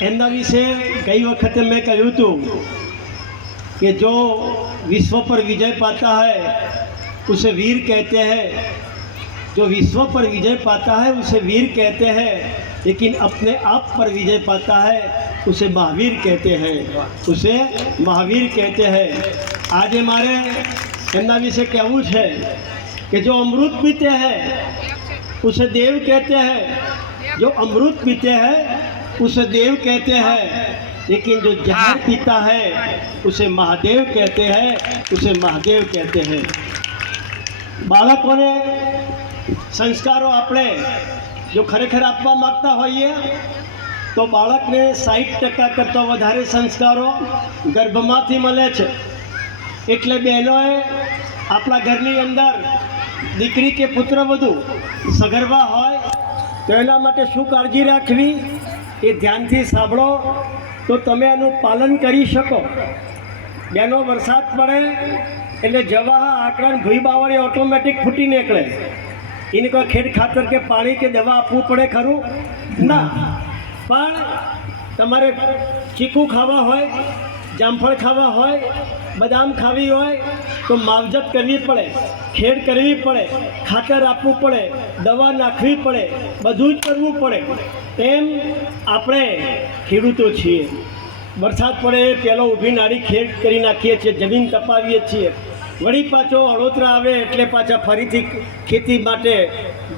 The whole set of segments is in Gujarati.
એમના વિશે ગઈ વખતે मैं કહ્યું હતું कि जो विश्व पर विजय पाता है उसे वीर कहते हैं, जो विश्व पर विजय पाता है उसे वीर कहते हैं, लेकिन अपने आप पर विजय पाता है उसे महावीर कहते हैं, उसे महावीर कहते हैं। आज हमारे એમના વિશે કહેવું છે कि जो अमृत पीते हैं उसे देव कहते हैं, जो अमृत पीते हैं उसे देव कहते हैं, लेकिन जो जहर पीता है उसे महादेव कहते हैं, उसे महादेव कहते हैं। બાળકોને સંસ્કારો આપણે જો ખરેખર આપવા માગતા હોઈએ તો બાળકને 60% કરતાં વધારે સંસ્કારો ગર્ભમાંથી મળે છે। એટલે બહેનોએ આપણા ઘરની અંદર દીકરી કે પુત્રવધુ સગર્ભા હોય તો એના માટે શું કાળજી રાખવી એ ધ્યાનથી સાંભળો તો તમે એનું પાલન કરી શકો। બેનો વરસાદ પડે એટલે જવાહા આકડા ભૂઈ બાવળી ઓટોમેટિક ફૂટી નીકળે, એને કોઈ ખેડ ખાતર કે પાણી કે દવા આપવું પડે ખરું ના। પણ તમારે ચીકુ ખાવા હોય, જામફળ ખાવા હોય, બદામ ખાવી હોય તો માવજત કરવી પડે, ખેડ કરવી પડે, ખાતર આપવું પડે, દવા નાખવી પડે, બધું જ કરવું પડે। એમ આપણે ખેડૂતો છીએ, વરસાદ પડે પહેલો ઊભી નાળી ખેડ કરી નાખીએ છીએ, જમીન તપાવીએ છીએ, વળી પાછો હળોતરા આવે એટલે પાછા ફરીથી ખેતી માટે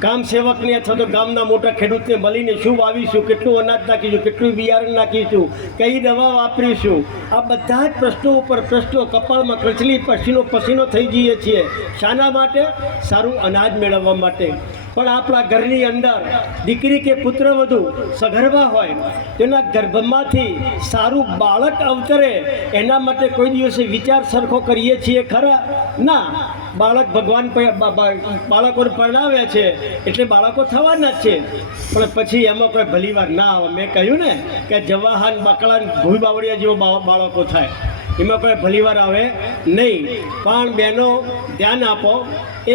ગામ સેવકને અથવા તો ગામના મોટા ખેડૂતને મળીને શું વાવીશું, કેટલું અનાજ નાખીશું, કેટલું બિયારણ નાખીશું, કઈ દવા વાપરીશું, આ બધા જ પ્રશ્નો ઉપર પ્રશ્નો, કપાળમાં કચલી પસીનો થઈ જઈએ છીએ। શાના માટે? સારું અનાજ મેળવવા માટે। પણ આપણા ઘરની અંદર દીકરી કે પુત્રવધુ સગર્ભા હોય તેના ગર્ભમાંથી સારું બાળક અવતરે એના માટે કોઈ દિવસે વિચાર સરખો કરીએ છીએ ખરા ના। બાળક ભગવાન બાળકોને પરણાવે છે એટલે બાળકો થવાના જ છે, પણ પછી એમાં કોઈ ભલીવાર ના આવે। મેં કહ્યું ને કે જવાહાન બકળાન ભૂઈ બાવળિયા જેવો બાળકો થાય, એમાં કોઈ ભલીવાર આવે નહીં। પણ બહેનો ધ્યાન આપો,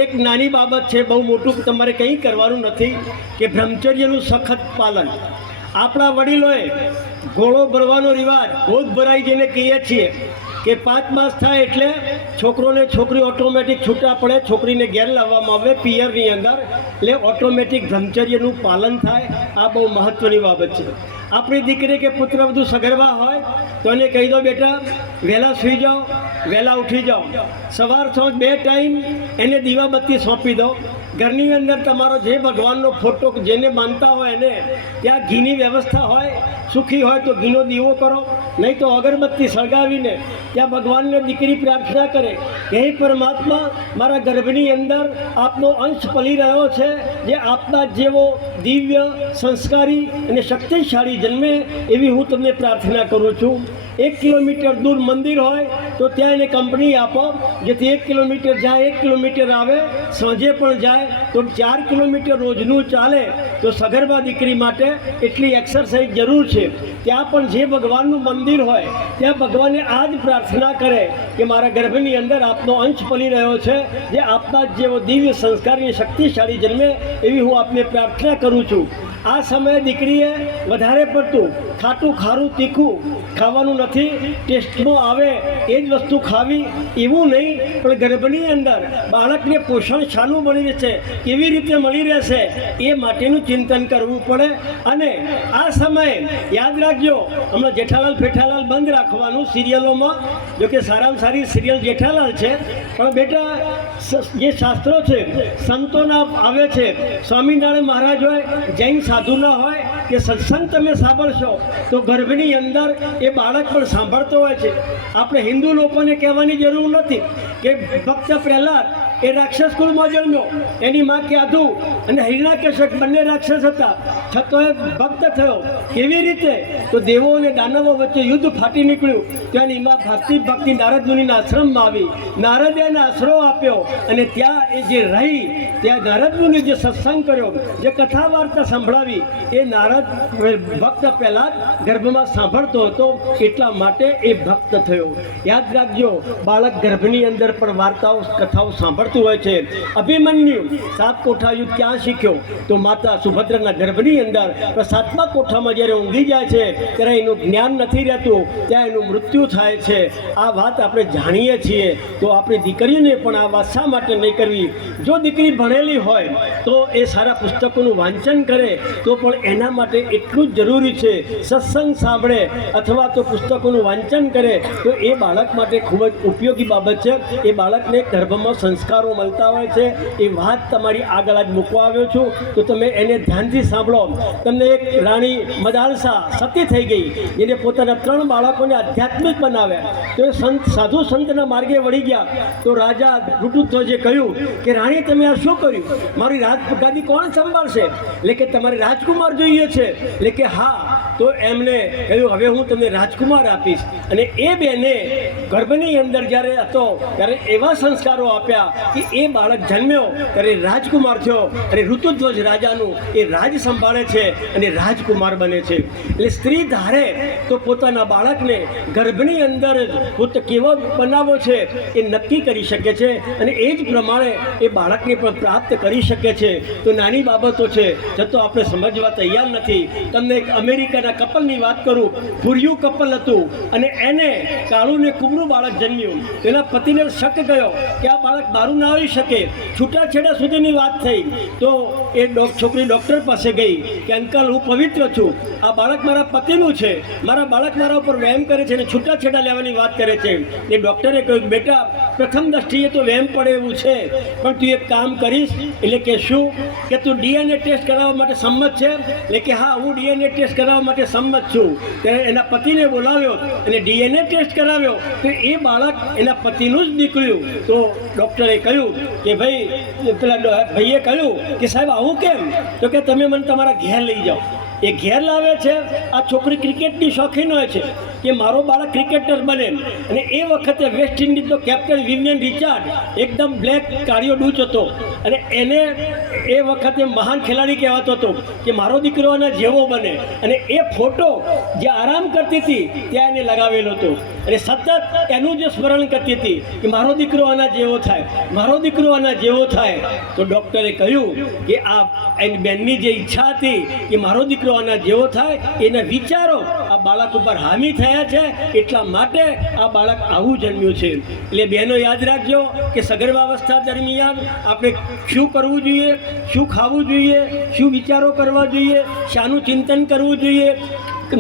એક નાની બાબત છે, બહુ મોટું તમારે કંઈ કરવાનું નથી કે બ્રહ્મચર્યનું સખત પાલન। આપણા વડીલોએ ઘોડો ભરવાનો રિવાજ, ગોદ ભરાઈ જઈને કહીએ છીએ કે 5 માસ થાય એટલે છોકરોને છોકરી ઓટોમેટિક છૂટા પડે, છોકરીને ઘેર લાવવામાં આવે પિયરની અંદર, એટલે ઓટોમેટિક બ્રહ્મચર્યનું પાલન થાય। આ બહુ મહત્ત્વની બાબત છે। આપણી દીકરી કે પુત્રવધુ સગર્ભા હોય તો એને કહી દો બેટા વહેલા સૂઈ જાઓ, વહેલા ઉઠી જાઓ, સવાર સાંજ 2 ટાઈમ એને દીવાબત્તી સોંપી દો। ઘરની અંદર તમારો જે ભગવાનનો ફોટો જેને માનતા હોય એને ત્યાં ઘીની વ્યવસ્થા હોય, સુખી હોય તો ઘીનો દીવો કરો, નહીં તો અગરબત્તી સળગાવીને ત્યાં ભગવાનને દીકરી પ્રાર્થના કરે, હે પરમાત્મા મારા ગર્ભની અંદર આપનો અંશ પલી રહ્યો છે, જે આપના જેવો દિવ્ય સંસ્કારી અને શક્તિશાળી જન્મે એવી હું તમને પ્રાર્થના કરું છું। 1 કિલોમીટર દૂર મંદિર હોય તો ત્યાં એને કંપની આપો, જેથી 1 કિલોમીટર જાય 1 કિલોમીટર આવે, સાંજે પણ જાય તો 4 કિલોમીટર રોજનું ચાલે તો સગર્ભા દીકરી માટે એટલી એક્સરસાઇઝ જરૂર છે। ત્યાં પણ જે ભગવાનનું મંદિર હોય ત્યાં ભગવાનને આ જ પ્રાર્થના કરે કે મારા ગર્ભની અંદર આપનો અંશ પલી રહ્યો છે, જે આપના જેવો દિવ્ય સંસ્કારી શક્તિશાળી જન્મે એવી હું આપને પ્રાર્થના કરું છું। આ સમયે દીકરીએ વધારે પડતું ખાટું ખારું તીખું ખાવાનું નથી, ટેસ્ટમાં આવે એ જ વસ્તુ ખાવી એવું નહીં, પણ ગર્ભની અંદર બાળકને પોષણ શાનું મળી રહેશે, કેવી રીતે મળી રહેશે એ માટેનું ચિંતન કરવું પડે। અને આ સમયે યાદ રાખજો, હમણાં જેઠાલાલ ફેઠાલાલ બંધ રાખવાનું સિરિયલોમાં, જોકે સારામાં સારી સિરિયલ જેઠાલાલ છે, પણ બેટા જે શાસ્ત્રો છે સંતોના આવે છે, સ્વામિનારાયણ મહારાજ હોય, જૈન સાધુના હોય કે સત્સંગ તમે સાંભળશો તો ગર્ભની અંદર એ બાળક પણ સાંભળતો હોય છે। આપણે હિન્દુ લોકોને કહેવાની જરૂર નથી કે ભક્ત પ્રહલાદ એ રાક્ષસ કુળમાં જન્મ્યો, એની માં ક્યાધુ અને હિરણ્યકશ્યપ બંને રાક્ષસ હતા, છતાં એ ભક્ત થયો। કેવી રીતે? તો દેવો અને દાનવો વચ્ચે યુદ્ધ ફાટી નીકળ્યું, ત્યાં એની માં ભક્તિ નારદ મુનિના આશ્રમમાં આવી, નારદે એને આશરો આપ્યો અને ત્યાં એ જે રહી, ત્યાં નારદ મુનિ જે સત્સંગ કર્યો, જે કથા વાર્તા સંભળાવી એ નારદ ભક્ત પહેલા ગર્ભમાં સાંભળતો હતો, એટલા માટે એ ભક્ત થયો। યાદ રાખજો, બાળક ગર્ભની અંદર પણ વાર્તાઓ કથાઓ સાંભળતો થતું હોય છે. અભિમન્યુ 7 કોઠા યુદ્ધ ક્યાં શીખ્યો? તો માતા સુભદ્રાના ગર્ભની અંદર. 7મા કોઠામાં જ્યારે ઊંઘી જાય છે ત્યારે એનું જ્ઞાન નથી રહેતું, ત્યાં એનું મૃત્યુ થાય છે. આ વાત આપણે જાણીએ છીએ. તો આપણી દીકરીઓને પણ આ વાત શા માટે નહીં કરવી? જો દીકરી ભણેલી હોય તો એ સારા પુસ્તકોનું વાંચન કરે તો પણ એના માટે એટલું જ જરૂરી છે. સત્સંગ સાંભળે અથવા તો પુસ્તકોનું વાંચન કરે તો એ બાળક માટે ખૂબ જ ઉપયોગી બાબત છે. એ બાળકને ગર્ભમાં સંસ્કારો મળતા હોય છે. એ વાત તમારી આગળ જ મૂકવા આવ્યો છું, તો તમે એને ધ્યાનથી સાંભળો. તમને એક રાણી મદાલસા સતી થઈ ગઈ, જેને પોતાના 3 બાળકોને આધ્યાત્મિક બનાવ્યા. તો એ સાધુ સંતના માર્ગે વળી ગયા. તો રાજા ઋતુધ્વજે કહ્યું કે રાણી, તમે આ શું કર્યું? મારી રાજગાદી કોણ સંભાળશે? એટલે કે તમારે રાજકુમાર જોઈએ છે? એટલે કે હા. તો એમને કહ્યું, હવે હું તમને રાજકુમાર આપીશ. અને એ બેને ગર્ભની અંદર જ્યારે હતો ત્યારે એવા સંસ્કારો આપ્યા કે એ બાળક જન્મ્યો ત્યારે રાજકુમાર થયો. અને ઋતુધ્વજ રાજાનું એ રાજ સંભાળે છે અને રાજકુમાર બને છે. એટલે સ્ત્રી ધારે તો પોતાના બાળકને ગર્ભની અંદર જ કેવો બનાવવો છે એ નક્કી કરી શકે છે અને એ જ પ્રમાણે એ બાળકને પણ પ્રાપ્ત કરી શકે છે. તો નાની બાબતો છે, છતાં આપણે સમજવા તૈયાર નથી. તમને એક અમેરિકાના કપલની વાત કરું. ભૂર્યું કપલ હતું અને એને કાળું ને કુબરું બાળક જન્મ્યું. તેના પતિને શક ગયો કે આ બાળક મારું ના આવી શકે. છૂટાછેડા સુધીની વાત થઈ. તો એ છોકરી ડૉક્ટર પાસે ગઈ કે અંકલ, હું પવિત્ર છું, આ બાળક મારા પતિનું છે, મારા બાળક મારા ઉપર વહેમ કરે છે અને છૂટાછેડા લેવાની વાત કરે છે. એ ડૉક્ટરે કહ્યું, બેટા, પ્રથમ દ્રષ્ટિએ તો વહેમ પડે એવું છે, પણ તું એક કામ કરીશ. એટલે કે શું? કે તું DNA ટેસ્ટ કરાવવા માટે સંમત છે? એટલે કે હા, હું DNA ટેસ્ટ કરાવવા માટે સંમત છું. ત્યારે એના પતિને બોલાવ્યો અને DNA ટેસ્ટ કરાવ્યો તો એ બાળક એના પતિનું જ નીકળ્યું. તો ડૉક્ટરે કહ્યું કે ભાઈ, પેલા ભાઈએ કહ્યું કે સાહેબ આવું કેમ? તો કે તમે મને તમારા ઘેર લઈ જાઓ. એ ઘેર લાવે છે. આ છોકરી ક્રિકેટની શોખીન હોય છે કે મારો બાળક ક્રિકેટર બને. અને એ વખતે વેસ્ટ ઇન્ડિઝનો કેપ્ટન વિવિયન રિચાર્ડ એકદમ બ્લેક કાળિયો ડૂચ હતો અને એને એ વખતે મહાન ખેલાડી કહેવાતો હતો કે મારો દીકરો આના જેવો બને. અને એ ફોટો જે આરામ કરતી હતી ત્યાં એને લગાવેલો હતો અને સતત એનું જે સ્મરણ કરતી હતી કે મારો દીકરો આના જેવો થાય, મારો દીકરો આના જેવો થાય. તો ડૉક્ટરે કહ્યું કે આ એની બહેનની જે ઈચ્છા હતી કે મારો દીકરો આના જેવો થાય, એના વિચારો આ બાળક ઉપર હામી થયા છે, એટલા માટે આ બાળક આવું જન્મ્યું છે. એટલે બહેનો યાદ રાખજો કે સગર્ભાવસ્થા દરમિયાન આપણે શું કરવું જોઈએ, શું ખાવું જોઈએ, શું વિચારો કરવા જોઈએ, શાનું ચિંતન કરવું જોઈએ.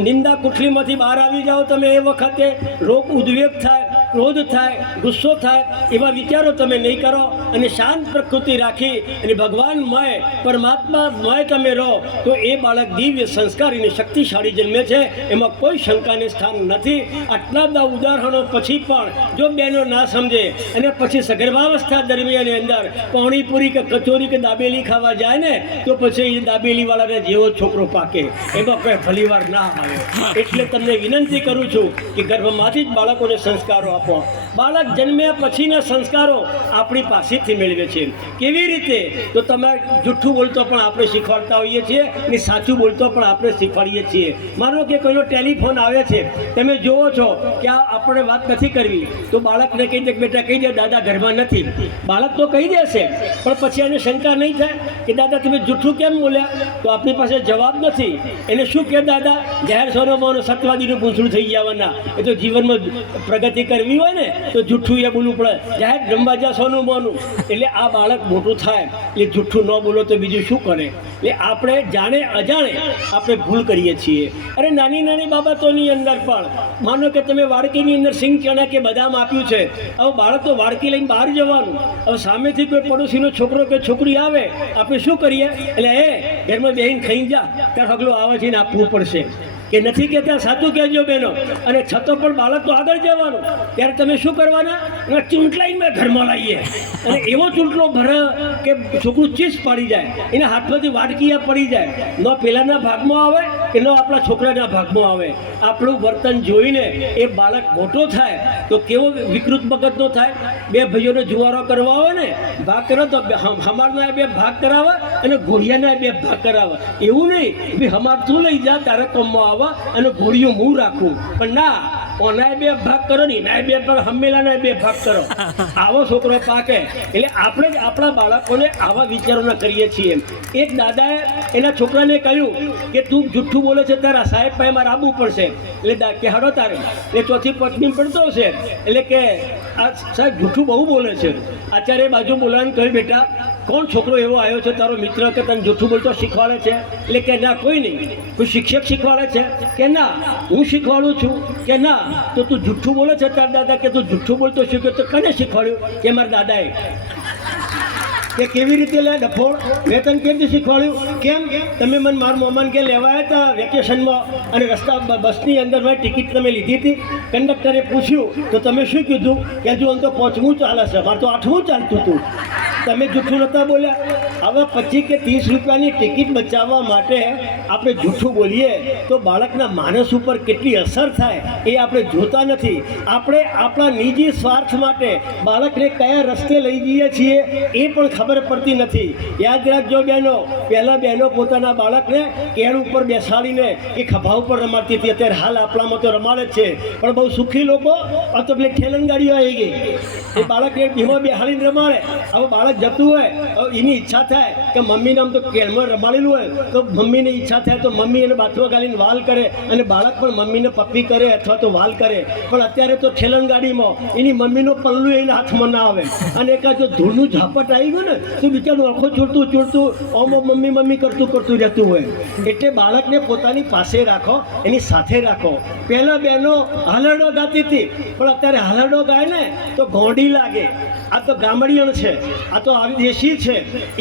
નિંદા કુઠલીમાંથી બહાર આવી જાઓ તમે એ વખતે રોગ ઉદ્વેગ થાય, ક્રોધ થાય, ગુસ્સો થાય, એવા વિચારો તમે નહીં કરો અને શાંત પ્રકૃતિ રાખી અને ભગવાનમય પરમાત્મામય તમે રહો તો એ બાળક દિવ્ય સંસ્કારી અને શક્તિશાળી જન્મે છે. એમાં કોઈ શંકાને સ્થાન નથી. આટલા બધા ઉદાહરણો પછી પણ જો બહેનો ના સમજે અને પછી સગર્ભાવસ્થા દરમિયાન અંદર પાણીપુરી કે કચોરી કે દાબેલી ખાવા જાય ને તો પછી એ દાબેલીવાળાને જેવો છોકરો પાકે. એમાં કોઈ ભલીવાર ના આવે. એટલે તમને વિનંતી કરું છું કે ગર્ભમાંથી જ બાળકોને સંસ્કારો આપો. બાળક જન્મ્યા પછીના સંસ્કારો આપણી પાસેથી મેળવે છે. કેવી રીતે? તો તમે જૂઠું બોલતો પણ આપણે શીખવાડતા હોઈએ છીએ અને સાચું બોલતો પણ આપણે શીખવાડીએ છીએ. માનો કે કોઈનો ટેલિફોન આવે છે, તમે જુઓ છો કે આ આપણે વાત નથી કરવી તો બાળકને કહી દે, બેટા કહી દે દાદા ઘરમાં નથી. બાળક તો કહી દેશે પણ પછી એને શંકા નહીં થાય કે દાદા તમે જૂઠું કેમ બોલ્યા? તો આપણી પાસે જવાબ નથી. એને શું કહે દાદા? જાહેર સોનોમાં સત્યવાદીનું પૂંછડું થઈ જવાના. એ તો જીવનમાં પ્રગતિ કરવી હોય ને તો જૂઠું એ બોલવું પડે. જાહેર જમવા જા સોનું મોનું. એટલે આ બાળક મોટું થાય એટલે જૂઠું ન બોલો તો બીજું શું કરે? એટલે આપણે જાણે અજાણે આપણે ભૂલ કરીએ છીએ. અરે નાની નાની બાબતોની અંદર પણ માનો કે તમે વાડકીની અંદર સિંગ ચણા કે બદામ આપ્યું છે, હવે બાળક તો વાડકી લઈને બહાર જવાનું. હવે સામેથી કોઈ પડોશીનો છોકરો કે છોકરી આવે, આપણે શું કરીએ? એટલે એ ઘરમાં બેહીને ખાઈ જા, ત્યાં સગલો આવે છે ને આપવું પડશે કે નથી કહેતા? સાચું કહેજો બહેનો. અને છતાં પણ બાળક તો આગળ જવાનું. ત્યારે તમે શું કરવાના? ચૂંટલાઈને ઘરમાં લાવીએ અને એવો ચૂંટલો ભરે કે છોકરું ચીસ પાડી જાય, એના હાથમાંથી વાડકીયા પડી જાય. ન પેલાના ભાગમાં આવે કે ન આપણા છોકરાના ભાગમાં આવે. આપણું વર્તન જોઈને એ બાળક મોટો થાય તો કેવો વિકૃત મગજનો થાય. બે ભાઈઓને જુવારો કરવા આવે ને, ભાગ કરો તો હમારના બે ભાગ કરાવે અને ઘોડિયાના બે ભાગ કરાવે. એવું નહીં ભાઈ હમાર તું લઈ જા તારે કોમમાં આવે અને ઘોડીઓ હું રાખું. પણ ના, ઓનાય બે ભાગ કરો ને એનાય બે ભાગ હમ્મેલાના બે ભાગ કરો. આવો છોકરો પાકે. એટલે આપણે જ આપણા બાળકોને આવા વિચારોના કરીએ છીએ. એક દાદાએ એના છોકરાને કહ્યું કે તું જુઠ્ઠું બોલે છે, તારા સાહેબ પાસે મારે આવવું પડશે. એટલે કે હાડો તારે એ ચોથી પત્ની પડતો છે. એટલે કે આ સાહેબ જુઠ્ઠું બહુ બોલે છે. આચાર્ય બાજુ બોલાવીને કહ્યું, બેટા કોણ છોકરો એવો આવ્યો છે તારો મિત્ર કે તને જૂઠું બોલતો શીખવાડે છે? એટલે કે ના, કોઈ નહીં. કોઈ શિક્ષક શીખવાડે છે? કે ના, હું શીખવાડું છું. કે ના, તો તું જૂઠું બોલે છે તારા દાદા? કે તું જૂઠું બોલતો શીખ્યો તો કને શીખવાડ્યું? કે મારા દાદાએ. કે કેવી રીતે લે ડફોળ? મેં તને કેમ શીખવાડ્યું? કેમ તમે મને મારા મોમાન કે લેવાયા હતા વેકેશનમાં અને રસ્તા બસની અંદર મારી ટિકિટ તમે લીધી હતી? કંડક્ટરે પૂછ્યું તો તમે શું કીધું? કે હજુ આમ તો 5મું ચાલે છે, મારે તો 8મું ચાલતું હતું. તમે જૂઠું નહોતા બોલ્યા. હવે 25 કે 30 રૂપિયાની ટિકિટ બચાવવા માટે આપણે જૂઠું બોલીએ તો બાળકના માનસ ઉપર કેટલી અસર થાય એ આપણે જોતા નથી. આપણે આપણા નિજી સ્વાર્થ માટે બાળકને કયા રસ્તે લઈ જઈએ છીએ એ પણ ખબર પડતી નથી. યાદ રાખજો બહેનો, પહેલાં બહેનો પોતાના બાળકને કેળ ઉપર બેસાડીને એ ખભા ઉપર રમાડતી હતી. અત્યારે હાલ આપણામાં તો રમાડે જ છે, પણ બહુ સુખી લોકો આ તો પેલી ઠેલન ગાડીઓ આવી ગઈ. એ બાળકને ધીમો બેહાડીને રમાડે. હવે બાળક જતું હોય એની ઈચ્છા થાય કે મમ્મીને આમ તો કેળમાં રમાડેલું હોય તો મમ્મીની ઈચ્છા થાય તો મમ્મી એને બાથવા ગાલીને વાલ કરે અને બાળક પણ મમ્મીને પપ્પી કરે અથવા તો વાલ કરે. પણ અત્યારે તો ઠેલન ગાડીમાં એની મમ્મીનો પલ્લું એને હાથમાં ના આવે અને એકાદ જો ધૂળનું ઝાપટ આવી ગયું ને તો બિચારું આંખો ચોડતું ઓમો મમ્મી મમ્મી કરતું રહેતું હોય. એટલે બાળકને પોતાની પાસે રાખો, એની સાથે રાખો. પહેલાં બહેનો હાલરડો ગાતી હતી, પણ અત્યારે હાલરડો ગાય ને તો ગોંડી લાગે. આ તો ગામડિયણ છે, આ તો આવી દેશી છે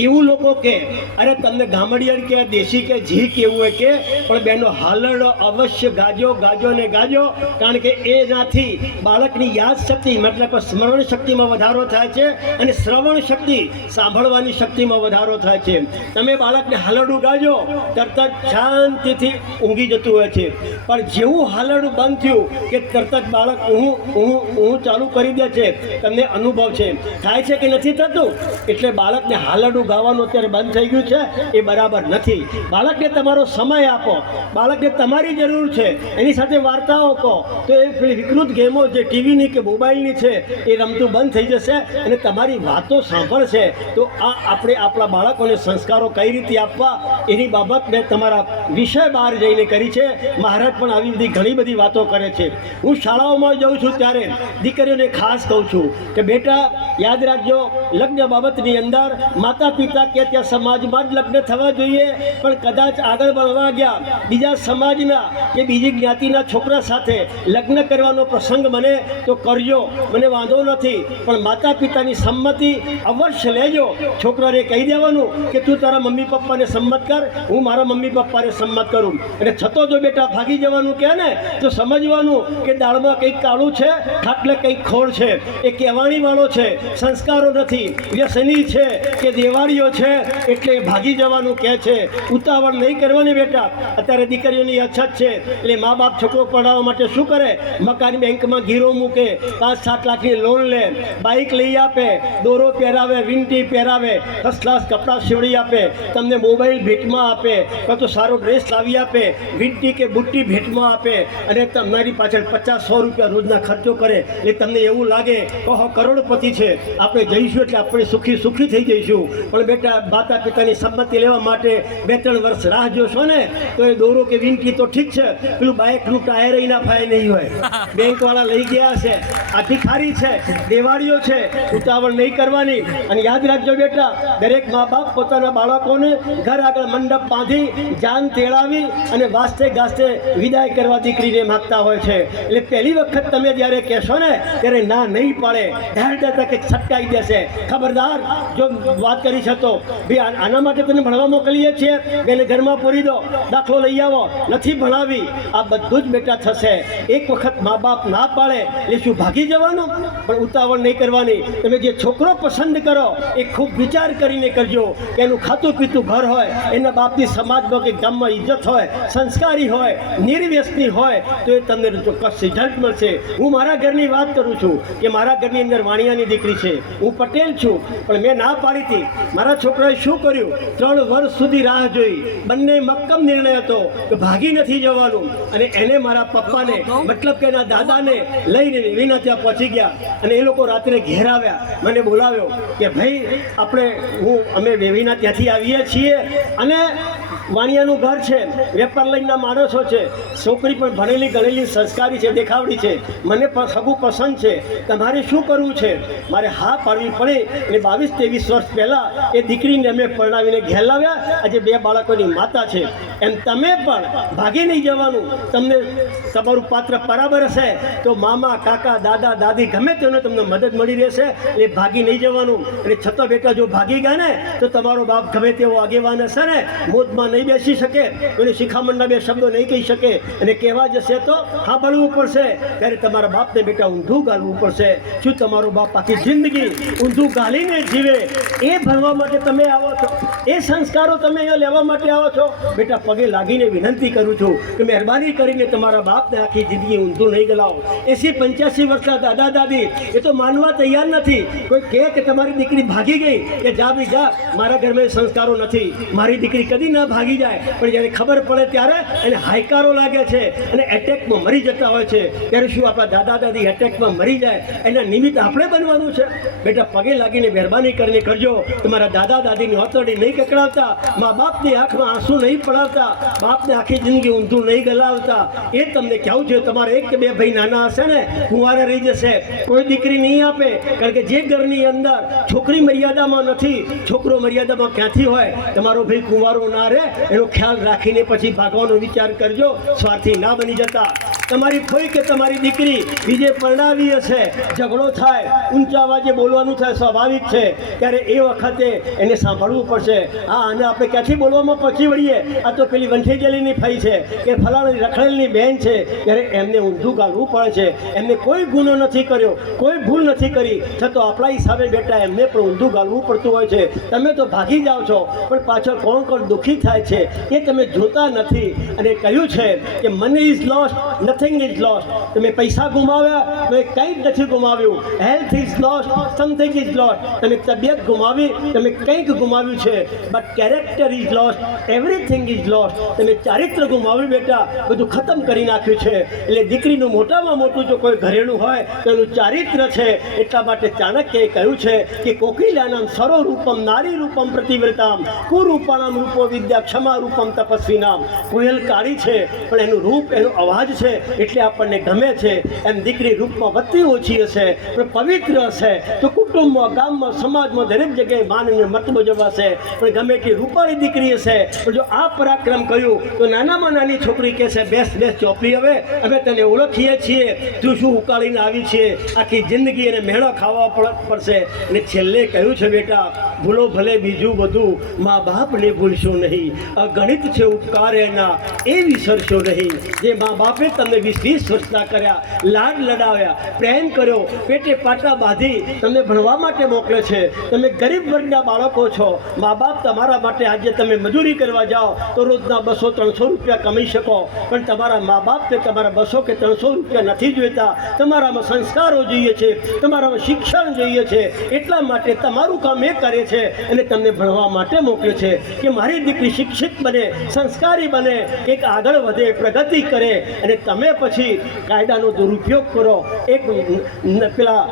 એવું લોકો કે. અરે તમને ગામડિયણ કે દેશી કે જી કેવું હોય કે, પણ બેનો હાલરડો અવશ્ય ગાજો ને ગાજો. કારણ કે એનાથી બાળકની યાદ શક્તિ મતલબ સ્મરણ શક્તિમાં વધારો થાય છે અને શ્રવણ શક્તિ સાંભળવાની શક્તિમાં વધારો થાય છે. તમે બાળકને હાલરડું ગાજો તરત જ શાંતિથી ઊંઘી જતું હોય છે. પણ જેવું હાલરડું બંધ થયું કે તરત જ બાળક ઊંઘ ચાલુ કરી દે છે. તમને અનુભવ છે, થાય છે કે નથી થતું? એટલે બાળકને હાલરડું ગાવાનું અત્યારે બંધ થઈ ગયું છે, એ બરાબર નથી. બાળકને તમારો સમય આપો, બાળકને તમારી જરૂર છે, એની સાથે વાર્તાઓ કહો તો એ પેલી વિકૃત ગેમો જે ટીવીની કે મોબાઈલની છે એ રમતું બંધ થઈ જશે અને તમારી વાતો સાંભળશે. તો આ આપણે આપણા બાળકોને સંસ્કારો કઈ રીતે આપવા એની બાબત મેં તમારા વિષય બહાર જઈને કરી છે. મહારાજ પણ આવી બધી ઘણી બધી વાતો કરે છે. હું શાળાઓમાં જાઉં છું ત્યારે દીકરીઓને ખાસ કહું છું કે બેટા યાદ રાખજો, લગ્ન બાબતની અંદર માતા પિતા કે ત્યાં સમાજમાં જ લગ્ન થવા જોઈએ. પણ કદાચ આગળ ભણવા ગયા બીજા સમાજના કે બીજી જ્ઞાતિના છોકરા સાથે લગ્ન કરવાનો પ્રસંગ બને તો કરજો, મને વાંધો નથી. પણ માતા પિતાની સંમતિ અવશ્ય લેજો. છોકરાને કહી દેવાનું કે તું તારા મમ્મી પપ્પાને સંમત કર, હું મારા મમ્મી પપ્પાને સંમત કરું. અને છતો જો બેટા ભાગી જવાનું કહે ને તો સમજવાનું કે દાળમાં કંઈક કાળું છે, ખાટલે કંઈક ખોળ છે. એ કહેવાણી વાળો છે, સંસ્કારો નથી. વ્યસની છે કે દેવાળીઓ છે એટલે ભાગી જવાનું કહે છે. ઉતાવળ નહીં કરવાની બેટા. અત્યારે દીકરીઓની અછત છે એટલે મા બાપ છોકરો પઢાવવા માટે શું કરે? મકાન બેંકમાં ગીરો મૂકે, 5-7 લાખની લોન લે, બાઇક લઈ આપે, દોરો પહેરાવે, વીંટી પહેરાવે, ફર્સ્ટ ક્લાસ કપડાં સીવડી આપે, તમને મોબાઈલ ભેટમાં આપે, કાં તો સારો ડ્રેસ લાવી આપે, વીંટી કે બુટ્ટી ભેટમાં આપે અને તમારી પાછળ 50-100 રૂપિયા રોજના ખર્ચો કરે. એટલે તમને એવું લાગે કહો કરોડપતિ છે, આપણે જઈશું એટલે આપણે સુખી થઈ જઈશું. પણ બેટા માતા પિતાની સંમતિ લેવા માટે 2-3 વર્ષ રાહ જોશો ને તો એ દોરો કે વીંટી તો ઠીક છે, પેલું બાઇકનું ટાયર ના ફાય નહીં હોય. બેંકવાળા લઈ ગયા છે, આ ભિખારી છે, દેવાળીઓ છે. ઉતાવળ નહીં કરવાની. અને યાદ રાખજો બેટા, દરેક મા બાપ પોતાના બાળકોને ઘર આગળ મંડપ બાંધી જાન તેડાવી અને વાસ્તે ગાસ્તે વિદાય કરવા દીકરીને માગતા હોય છે. એટલે પહેલી વખત તમે જ્યારે કહેશો ને ત્યારે ના નહીં પડે, ઢેર કે છટકાઈ દેશે. ખબરદાર જો વાત કરી છે તો ભાઈ આના માટે તને ભણવા મોકલીએ છીએ, એને ઘરમાં પૂરી દો, દાખલો લઈ આવો, નથી ભણાવી. આ બધું જ બેટા થશે. એક વખત મા બાપ ના પાડે એ શું ભાગી જવાનું? પણ ઉતાવળ નહીં કરવાની. તમે જે છોકરો પસંદ કરો એ ખૂબ વિચાર કરીને કરજો કે એનું ખાતું પીતું ઘર હોય, એના બાપની સમાજમાં કે ગામમાં ઇજ્જત હોય, સંસ્કારી હોય, નિર્વ્યસની હોય તો એ તમને ચોક્કસ રિઝલ્ટ મળશે. હું મારા ઘરની વાત કરું છું કે મારા ઘરની અંદર વાણિયાની દીકરી દીકરી છે, હું પટેલ છું, પણ મેં ના પાડી હતી. મારા છોકરાએ શું કર્યું? 3 વર્ષ સુધી રાહ જોઈ. બંને મક્કમ નિર્ણય હતો કે ભાગી નથી જવાનું. અને એને મારા પપ્પાને મતલબ કે એના દાદાને લઈને વેવીના ત્યાં પહોંચી ગયા. અને એ લોકો રાત્રે ઘેર આવ્યા, મને બોલાવ્યો કે ભાઈ અમે વેવીના ત્યાંથી આવીએ છીએ અને વાણિયાનું ઘર છે, વેપાર લઈના માણસો છે, છોકરી પણ ભણેલી ગણેલી સંસ્કારી છે, દેખાવડી છે, મને પણ સગું પસંદ છે, તમારે શું કરવું છે? મારે હા પાડવી પડે. અને 22-23 વર્ષ પહેલાં એ દીકરીને અમે પરણાવીને ઘેર લાવ્યા. આજે 2 બાળકોની માતા છે. એમ તમે પણ ભાગી નહીં જવાનું. તમને તમારું પાત્ર બરાબર હશે તો મામા, કાકા, દાદા, દાદી ગમે તેનો તમને મદદ મળી રહેશે. એ ભાગી નહીં જવાનું. અને છતાં બેટા જો ભાગી ગયા ને તો તમારો બાપ ગમે તેવો આગેવાન હશે ને મોતમાં નહીં બેસી શકે, એને શિખામણના 2 શબ્દો નહીં કહી શકે અને કહેવા જશે તો સાંભળવું પડશે. ત્યારે તમારા બાપને બેટા ઊંધું ગાળવું પડશે. શું તમારો બાપ આખી જિંદગી ઊંધું ગાળીને જીવે એ ભણવા માટે તમે આવો છો? એ સંસ્કારો તમે અહીંયા લેવા માટે આવો છો? બેટા પગે લાગીને વિનંતી કરું છું કે મહેરબાની કરીને તમારા બાપને આખી જિંદગી ઊંધું નહીં ગલાવો. 80-85 વર્ષના દાદા દાદી એ તો માનવા તૈયાર નથી. કોઈ કહે કે તમારી દીકરી ભાગી ગઈ કે જા બી જા, મારા ઘરમાં સંસ્કારો નથી, મારી દીકરી કદી ના ભાગી જાય. પણ જ્યારે ખબર પડે ત્યારે એને હાયકારો લાગે છે અને એટેકમાં મરી જતા હોય છે. ત્યારે શું આપણા દાદા દાદી એટેકમાં મરી જાય એના નિમિત્ત આપણે બનવાનું છે? બેટા પગે લાગીને મહેરબાની કરીને કરજો. તમારા દાદા દાદીની ઓતરડી નહીં કકડાવતા, મા બાપની આંખમાં આંસુ નહીં પડાવતા, બાપને આખી જિંદગી ઊંધું નહીં ગલાવતા. એ તમને કહેવું છે. તમારે 1 કે 2 ભાઈ નાના હશે ને કુંવારા રહી જશે, કોઈ દીકરી નહીં આપે. કારણ કે જે ઘરની અંદર છોકરી મર્યાદામાં નથી, છોકરો મર્યાદામાં ક્યાંથી હોય? તમારો ભાઈ કુંવારો ના રહે એનો ખ્યાલ રાખીને પછી ભાગવાનો વિચાર કરજો. સ્વાર્થી ના બની જતા. તમારી કોઈ કે તમારી દીકરી બીજે પરણાવી હશે, ઝઘડો થાય, ઊંચા અવાજે બોલવાનું થાય, સ્વાભાવિક છે. ત્યારે એ વખતે એને સાંભળવું પડશે. હા, અને આપણે ક્યાંથી બોલવામાં પહોંચી વળીએ? આ તો પેલી વંઠી ગયેલીની ફઈ છે કે ફલાણી રખડેલની બહેન છે. ત્યારે એમને ઊંધું ગાળવું પડે છે. એમને કોઈ ગુનો નથી કર્યો, કોઈ ભૂલ નથી કરી, છતાં આપણા હિસાબે બેટા એમને પણ ઊંધું ગાળવું પડતું હોય છે. તમે તો ભાગી જાઓ છો, પણ પાછળ કોણ કોણ દુઃખી થાય છે એ તમે જોતા નથી. અને કહ્યું છે કે money is lost, nothing is lost. તમે પૈસા ગુમાવ્યા તો એ કંઈ જ નથી ગુમાવ્યું. Health is lost, something is lost. તમે તબિયત ગુમાવી, તમે કંઈક ગુમાવ્યું છે. But character is lost, everything is lost. તમે ચારિત્ર ગુમાવ્યું બેટા, બધું ખતમ કરી નાખ્યું છે. એટલે દીકરીનું મોટામાં મોટું જો કોઈ ઘરેણું હોય તો એનું ચારિત્ર છે. એટલા માટે ચાણક્યએ કહ્યું છે કે કોકિલાનામ સરો રૂપમ નારી રૂપમ પ્રતિવ્રતામ કુરૂપાનામ રૂપો વિદ્યા ક્ષમા રૂપમ તપસ્વીનામ. કોયલ કાળી છે પણ એનું રૂપ, એનો અવાજ છે એટલે આપણને ગમે છે. એમ દીકરી રૂપમાં વધતી ઓછી હશે પણ પવિત્ર હશે તો કુટુંબમાં, ગામમાં, સમાજમાં દરેક જગ્યાએ માન અને મર્તબો જવાશે. પણ ગમે તે રૂપાળી દીકરી હશે પણ જો આ પરાક્રમ કર્યું તો નાનામાં નાની છોકરી કહેશે બેસ ચોપડી, હવે અમે તને ઓળખીએ છીએ, તું શું ઉકાળીને આવી છે. આખી જિંદગી એને મેળો ખાવા પડશે. અને છેલ્લે કહ્યું છે બેટા ભૂલો ભલે બીજું બધું, મા બાપને ભૂલશો નહીં. અગણિત છે ઉપકાર એના એ વિસરશો નહીં. જે મા બાપે તમને 20-20 વર્ષના કર્યા, લાડ લડાવ્યા, પ્રેમ કર્યો, પેટે પાટા બાંધી તમને ભણવા માટે મોકલે છે. તમે ગરીબ વર્ગના બાળકો છો. મા બાપ તમારા માટે આજે તમે મજૂરી કરવા જાઓ તો રોજના 200-300 રૂપિયા કમાઈ શકો. પણ તમારા મા બાપ તે તમારા 200 કે 300 રૂપિયા નથી જોઈતા. તમારામાં સંસ્કારો જોઈએ છે, તમારામાં શિક્ષણ જોઈએ છે. એટલા માટે તમારું કામ એ કરે છે અને તમને ભણવા માટે મોકલે છે કે મારી દીકરી શિક્ષિત બને, સંસ્કારી બને, એક આગળ વધે, પ્રગતિ કરે. અને તમે પછી કાયદાનો દુરુપયોગ કરો. એક પેલા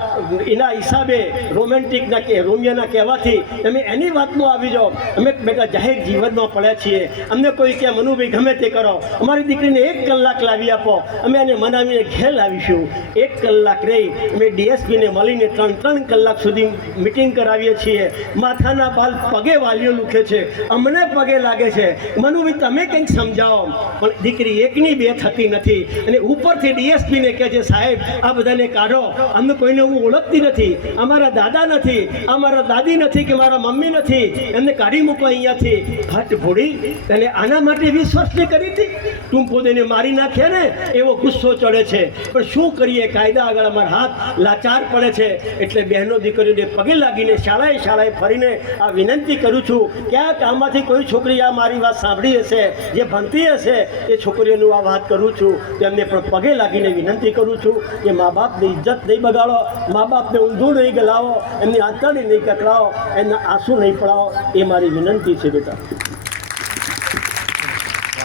એના હિસાબે રોમેન્ટિકના કે રોમિયાના કહેવાથી તમે એની વાતમાં આવી જાઓ. અમે બેટા જાહેર જીવનમાં પડ્યા છીએ. અમને કોઈ કે મનુભાઈ ગમે તે કરો, અમારી દીકરીને 1 કલાક લાવી આપો, અમે એને મનાવીને ઘેર લાવીશું. 1 કલાક રહી અમે ડીએસપીને મળીને 3 કલાક સુધી મિટિંગ કરાવીએ છીએ. માથાના બાલ પગે વાલીઓ લૂખે છે, અમને પગે લાગે છે. મનુભાઈ તમે કંઈક સમજાવો. પણ દીકરી 1ની 2 થતી નથી. અને ઉપરથી ડીએસપીને કહે છે સાહેબ આ બધાને કાઢો, અમને કોઈને હું ઓળખતી નથી, અમારા દાદા નથી, અમારા દાદી નથી કે મારા મમ્મી નથી, એમને કાઢી મૂકો અહીંયાથી. હટ ભોળી, અને આના માટે 20 વર્ષની કરી હતી, ટૂંપો દઈને મારી નાખ્યા ને એવો ગુસ્સો ચડે છે. પણ શું કરીએ, કાયદા આગળ અમારા હાથ લાચાર પડે છે. એટલે બહેનો દીકરીઓને પગે લાગીને શાળાએ ફરીને આ વિનંતી કરું છું કે આ આમાંથી કોઈ છોકરી આ મારી વાત સાંભળી હશે, જે ભણતી હશે એ છોકરીઓનું આ વાત કરું છું, તેમને પણ પગે લાગીને વિનંતી કરું છું કે મા બાપની ઇજ્જત નહીં બગાડો, મા બાપને ઊંધું નહીં ગલાવો, એમની આંતરડી નહીં કકડાવો, એમના આંસુ નહીં પડાવો, એ મારી વિનંતી છે બેટા.